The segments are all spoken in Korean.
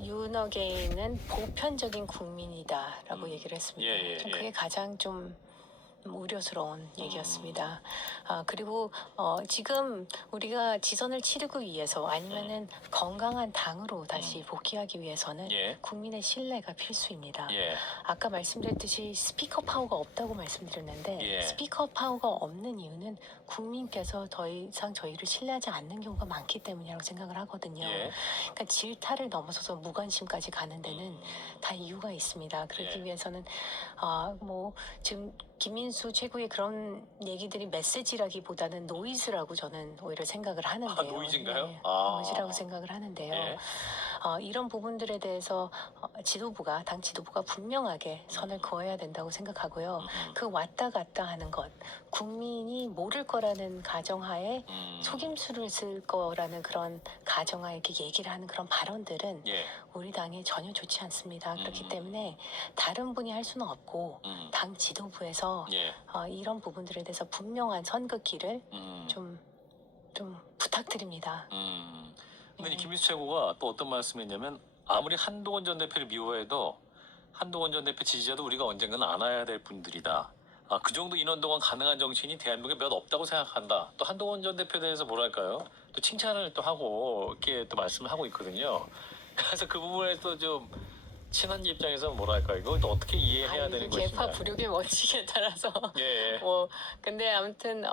윤어게인은 보편적인 국민이다라고 얘기를 했습니다. 전 그게 가장 좀 우려스러운 얘기였습니다. 그리고 지금 우리가 지선을 치르기 위해서 아니면은 건강한 당으로 다시 복귀하기 위해서는 국민의 신뢰가 필수입니다. 아까 말씀드렸듯이 스피커 파워가 없다고 말씀드렸는데 스피커 파워가 없는 이유는 국민께서 더 이상 저희를 신뢰하지 않는 경우가 많기 때문이라고 생각을 하거든요. 그러니까 질타를 넘어서서 무관심까지 가는 데는 다 이유가 있습니다. 그러기 위해서는 지금 김민수 최고의 그런 얘기들이 메시지라기보다는 노이즈라고 저는 오히려 생각을 하는데요. 노이즈인가요? 노이즈라고 생각을 하는데요. 이런 부분들에 대해서 당 지도부가 분명하게 선을 그어야 된다고 생각하고요. 그 왔다 갔다 하는 것, 국민이 모를 거라는 가정하에 속임수를 쓸 거라는 그런 가정하에 이렇게 얘기를 하는 그런 발언들은 우리 당에 전혀 좋지 않습니다. 그렇기 때문에 다른 분이 할 수는 없고 당 지도부에서 이런 부분들에 대해서 분명한 선긋기를 좀 부탁드립니다. 근데 김민수 최고가 또 어떤 말씀했냐면 아무리 한동훈 전 대표를 미워해도 한동훈 전 대표 지지자도 우리가 언젠가는 안아야 될 분들이다. 그 정도 인원 동안 가능한 정치인이 대한민국에 몇 없다고 생각한다. 또 한동훈 전 대표에 대해서 뭐랄까요? 또 칭찬을 또 하고 이렇게 또 말씀을 하고 있거든요. 그래서 그 부분에 또 좀 친한 입장에서 뭐랄까 이거 또 어떻게 이해해야 되는 것인가? 계파 불육의 원칙에 따라서 근데 아무튼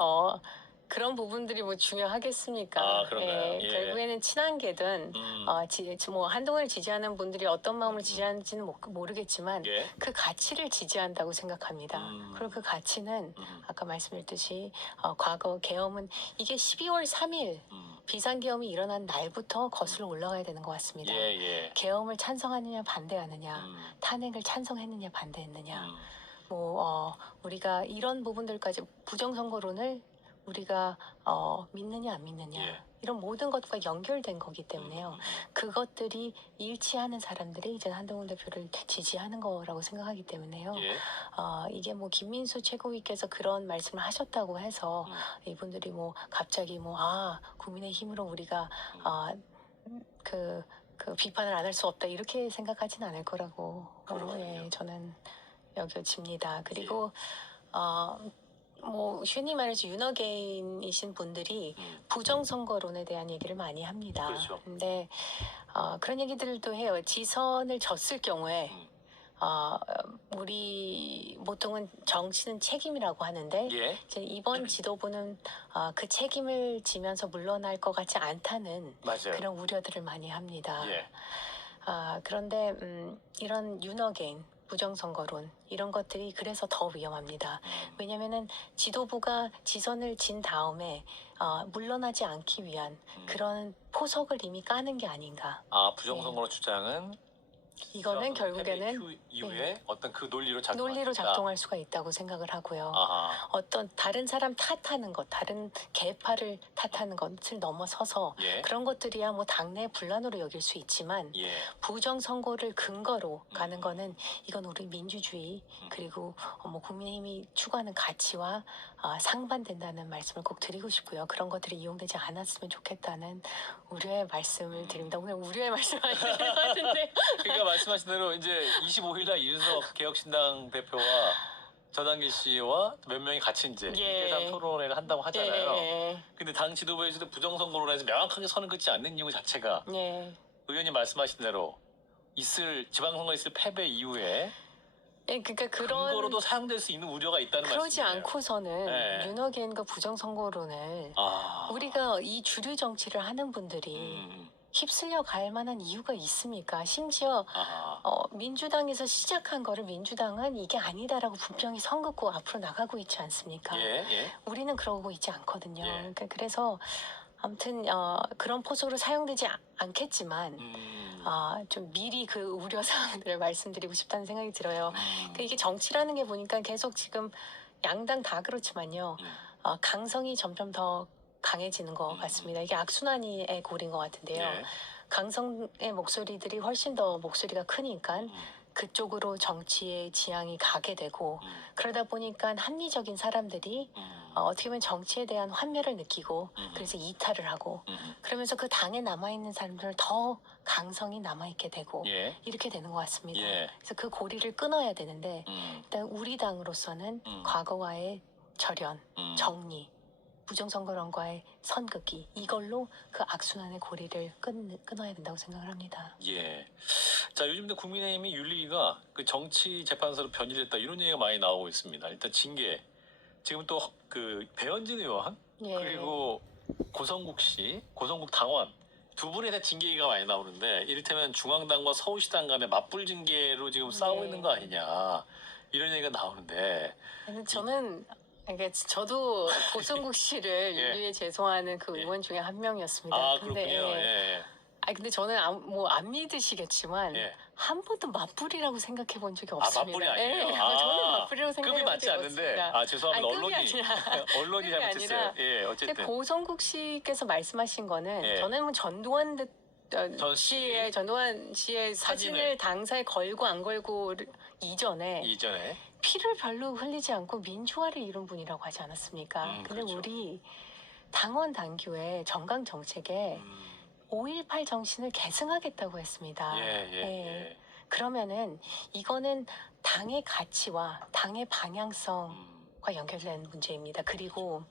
그런 부분들이 뭐 중요하겠습니까? 그런가요? 결국에는 친한게든 한동훈을 지지하는 분들이 어떤 마음을 지지하는지는 모르겠지만 그 가치를 지지한다고 생각합니다. 그리고 그 가치는 아까 말씀드렸듯이 과거 계엄은 이게 12월 3일 비상계엄이 일어난 날부터 거슬러 올라가야 되는 것 같습니다. 계엄을 찬성하느냐 반대하느냐, 탄핵을 찬성했느냐 반대했느냐, 우리가 이런 부분들까지 부정선거론을 우리가 믿느냐 안 믿느냐 이런 모든 것과 연결된 거기 때문에요. 그것들이 일치하는 사람들이 이제 한동훈 대표를 지지하는 거라고 생각하기 때문에요. 이게 김민수 최고위께서 그런 말씀을 하셨다고 해서 이분들이 갑자기 국민의힘으로 우리가 그 비판을 안 할 수 없다 이렇게 생각하지는 않을 거라고 저는 여겨집니다. 그리고 흔히 말해서 윤어게인이신 분들이 부정선거론에 대한 얘기를 많이 합니다. 그렇죠. 근데 그런 얘기들도 해요. 지선을 졌을 경우에 우리 보통은 정치는 책임이라고 하는데 이제 이번 지도부는 그 책임을 지면서 물러날 것 같지 않다는 그런 우려들을 많이 합니다. 그런데 이런 윤어게인 부정선거론 이런 것들이 그래서 더 위험합니다. 왜냐면은 지도부가 지선을 진 다음에 물러나지 않기 위한 그런 포석을 이미 까는 게 아닌가. 부정선거 주장은 이거는 결국에는 이후에 어떤 그 논리로 작동할 수가 있다고 생각을 하고요. 어떤 다른 사람 탓하는 것, 다른 계파를 탓하는 것을 넘어서서 그런 것들이야 당내 분란으로 여길 수 있지만 부정선거를 근거로 가는 거는 이건 우리 민주주의 그리고 국민의힘이 추구하는 가치와 상반된다는 말씀을 꼭 드리고 싶고요. 그런 것들이 이용되지 않았으면 좋겠다는 우려의 말씀을 드립니다. 오늘 우려의 말씀 많이 드린 것 같은데. 그러니까 말씀하신 대로 이제 25일날 이준석 개혁신당 대표와 전한길 씨와 몇 명이 같이 이제 대담 토론회를 한다고 하잖아요. 근데 당 지도부에서도 부정선거론에서 명확하게 선을 긋지 않는 이유 자체가 의원님 말씀하신 대로 지방선거 있을 패배 이후에 그러니까 그런 근거로도 사용될 수 있는 우려가 있다는 말씀이에요. 그러지 않고서는 윤어게인과 부정선거론을 우리가 이 주류 정치를 하는 분들이 휩쓸려 갈 만한 이유가 있습니까? 심지어 민주당에서 시작한 거를 민주당은 이게 아니다라고 분명히 선 긋고 앞으로 나가고 있지 않습니까? 우리는 그러고 있지 않거든요. 그러니까 그래서 아무튼 그런 포석으로 사용되지 않겠지만 좀 미리 그 우려사항들을 말씀드리고 싶다는 생각이 들어요. 그러니까 이게 정치라는 게 보니까 계속 지금 양당 다 그렇지만요. 강성이 점점 더 강해지는 것 같습니다. 이게 악순환의 골인 것 같은데요. 강성의 목소리들이 훨씬 더 목소리가 크니까 그쪽으로 정치의 지향이 가게 되고 그러다 보니까 합리적인 사람들이 어떻게 보면 정치에 대한 환멸을 느끼고 그래서 이탈을 하고 그러면서 그 당에 남아있는 사람들은 더 강성이 남아있게 되고 예. 이렇게 되는 것 같습니다. 예. 그래서 그 고리를 끊어야 되는데 일단 우리 당으로서는 과거와의 절연, 정리, 부정선거론과의 선긋기 이걸로 그 악순환의 고리를 끊어야 된다고 생각을 합니다. 예. 자, 요즘 국민의힘이 윤리위가 그 정치 재판소로 변질됐다 이런 얘기가 많이 나오고 있습니다. 일단 징계. 지금 또 그 배현진 의원 예. 그리고 고성국 씨, 고성국 당원 두 분에 대한 징계가 많이 나오는데 이를테면 중앙당과 서울시당 간의 맞불 징계로 지금 싸우고 네. 있는 거 아니냐 이런 얘기가 나오는데 근데 저는 그러니까 저도 고성국 씨를 예. 윤리에 제소하는 그 예. 의원 중에 한 명이었습니다. 아 근데 그렇군요. 예. 근데 저는 뭐 안 믿으시겠지만 예. 한 번도 맞불이라고 생각해 본 적이 없습니다. 맞불이 아니에요? 예, 아, 저는 맞불이라고 생각해 급이 본 맞지 적이 않는데 없습니다. 아 죄송합니다. 아니, 급이 언론이 급이 잘못했어요. 아니라 예, 근데 어쨌든 고성국 씨께서 말씀하신 거는 예. 저는 뭐 전두환 전 씨. 전두환 씨의 사진을 당사에 걸고 안 걸고 이전에 피를 별로 흘리지 않고 민주화를 이룬 분이라고 하지 않았습니까? 근데 그렇죠. 우리 당원 당규의 정강 정책에 5.18 정신을 계승하겠다고 했습니다. 예. 그러면은 이거는 당의 가치와 당의 방향성과 연결된 문제입니다. 그리고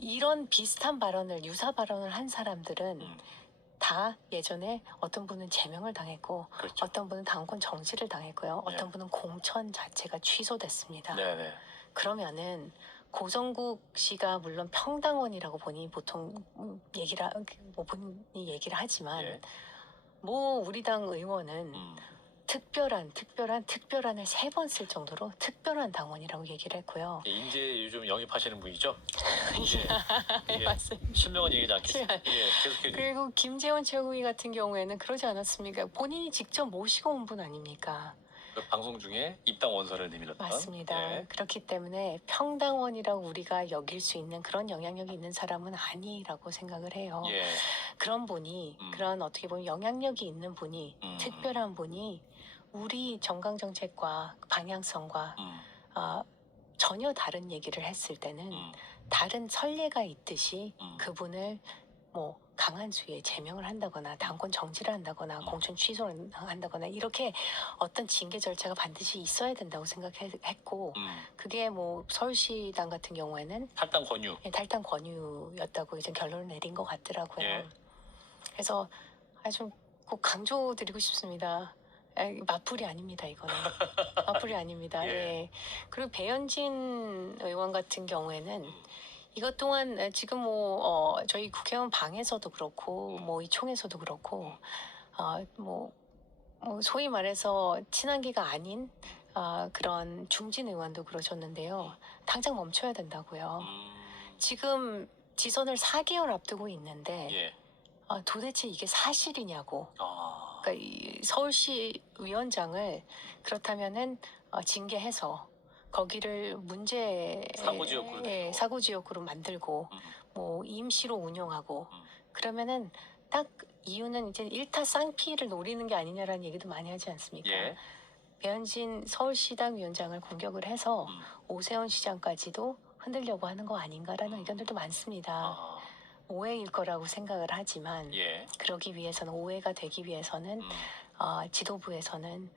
이런 비슷한 발언을 유사 발언을 한 사람들은 다 예전에 어떤 분은 제명을 당했고 그렇죠. 어떤 분은 당권 정지를 당했고요. 예. 어떤 분은 공천 자체가 취소됐습니다. 네네. 그러면은 고성국 씨가 물론 평당원이라고 보니 보통 본인이 얘기를 하지만 예. 뭐 우리 당 의원은 특별한을 3번 쓸 정도로 특별한 당원이라고 얘기를 했고요. 인재 요즘 영입하시는 분이죠? 네, 맞습니다. 실명은 얘기하지 않겠습니다. 예, 계속해. 그리고 김재원 최고위 같은 경우에는 그러지 않았습니까? 본인이 직접 모시고 온 분 아닙니까? 그 방송 중에 입당 원서를 내밀었던. 맞습니다. 예. 그렇기 때문에 평당원이라고 우리가 여길 수 있는 그런 영향력이 있는 사람은 아니라고 생각을 해요. 예. 그런 분이 그런 어떻게 보면 영향력이 있는 분이 특별한 분이 우리 정강 정책과 방향성과 전혀 다른 얘기를 했을 때는 다른 선례가 있듯이 그분을 뭐 강한 수위에 제명을 한다거나 당권 정지를 한다거나 공천 취소를 한다거나 이렇게 어떤 징계 절차가 반드시 있어야 된다고 생각했고 그게 뭐 서울시당 같은 경우에는 탈당 권유. 탈당 권유였다고 이제 결론을 내린 것 같더라고요. 예. 그래서 좀 꼭 강조드리고 싶습니다. 맞불이 아닙니다, 이거는. 맞불이 아닙니다. 예. 예. 그리고 배현진 의원 같은 경우에는 이것 또한 지금 저희 국회의원 방에서도 그렇고 이 총에서도 그렇고 뭐 소위 말해서 친한계가 아닌 그런 중진 의원도 그러셨는데요. 당장 멈춰야 된다고요. 지금 지선을 4개월 앞두고 있는데 예. 도대체 이게 사실이냐고. 아. 그러니까 이 서울시 위원장을 그렇다면은 징계해서 거기를 사고 지역으로 만들고 뭐 임시로 운영하고 그러면은 딱 이유는 이제 일타 쌍피를 노리는 게 아니냐라는 얘기도 많이 하지 않습니까? 예. 배현진 서울시당 위원장을 공격을 해서 오세훈 시장까지도 흔들려고 하는 거 아닌가라는 의견들도 많습니다. 오해일 거라고 생각을 하지만 예. 그러기 위해서는 오해가 되기 위해서는 지도부에서는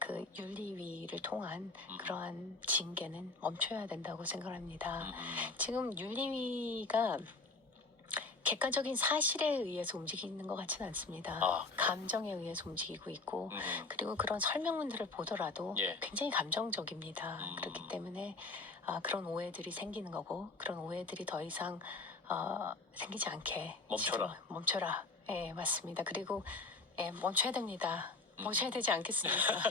그 윤리위를 통한 그러한 징계는 멈춰야 된다고 생각합니다. 지금 윤리위가 객관적인 사실에 의해서 움직이는 것 같지는 않습니다. 감정에 의해서 움직이고 있고 그리고 그런 설명문들을 보더라도 예. 굉장히 감정적입니다. 그렇기 때문에 그런 오해들이 생기는 거고 그런 오해들이 더 이상 생기지 않게 멈춰라. 예, 맞습니다. 그리고 멈춰야 됩니다. 멈춰야 되지 않겠습니까?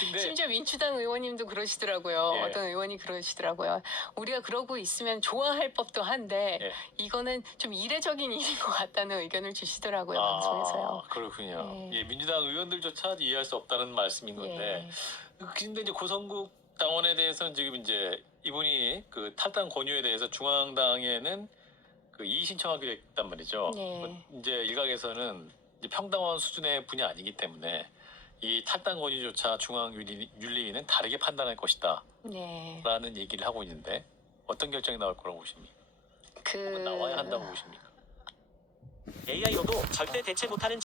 근데 심지어 민주당 의원님도 그러시더라고요. 예. 어떤 의원이 그러시더라고요. 우리가 그러고 있으면 좋아할 법도 한데 예. 이거는 좀 이례적인 일인 것 같다는 의견을 주시더라고요. 방송에서요. 그렇군요. 예, 민주당 의원들조차 이해할 수 없다는 말씀인 건데. 근데 이제 고성국 당원에 대해서는 지금 이제 이분이 그 탈당 권유에 대해서 중앙당에는 그 이의 신청하기로 했단 말이죠. 이제 일각에서는 이제 평당원 수준의 분이 아니기 때문에 이 탈당 권유조차 중앙 윤리위는 다르게 판단할 것이다. 라는 얘기를 하고 있는데 어떤 결정이 나올 거라고 보십니까? 그 혹은 나와야 한다고 보십니까? AI로도 절대 대체 못하는